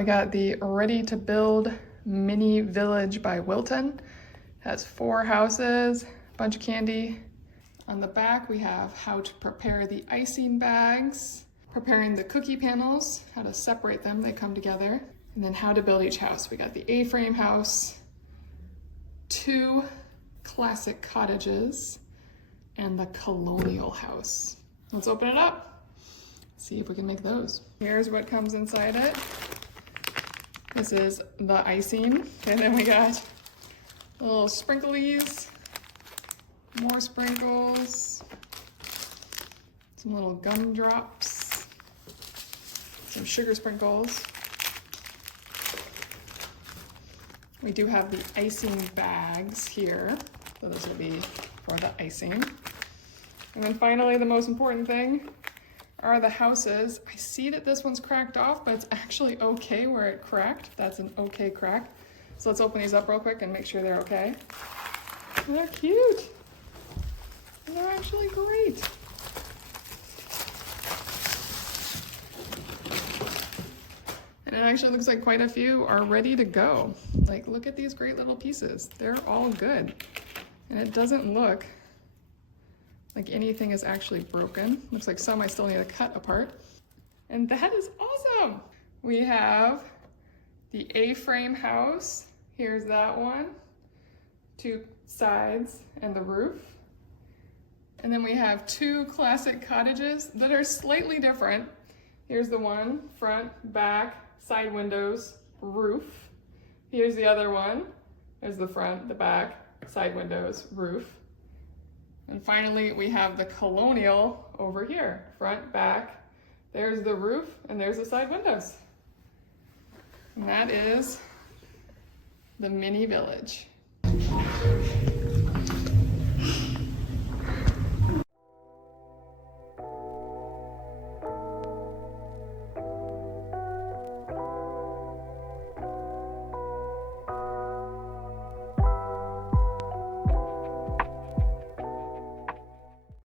we got the Ready to Build Mini Village by Wilton. Has 4 houses, a bunch of candy. On the back, we have how to prepare the icing bags, preparing the cookie panels, how to separate them, they come together, and then how to build each house. We got the A-frame house, 2 classic cottages, and the colonial house. Let's open it up, see if we can make those. Here's what comes inside it. This is the icing, and then we got little sprinklies, more sprinkles, some little gumdrops, some sugar sprinkles. We do have the icing bags here, so this will be for the icing. And then finally, the most important thing are the houses. I see that this one's cracked off, but it's actually okay where it cracked. That's an okay crack. So let's open these up real quick and make sure they're okay. They're cute. And they're actually great. And it actually looks like quite a few are ready to go. Like, look at these great little pieces. They're all good. And it doesn't look like anything is actually broken. Looks like some I still need to cut apart. And that is awesome. We have the A-frame house. Here's that one. 2 sides and the roof. And then we have 2 classic cottages that are slightly different. Here's the one, front, back, side windows, roof. Here's the other one. There's the front, the back, side windows, roof. And finally, we have the colonial over here. Front, back, there's the roof, and there's the side windows. And that is the mini village.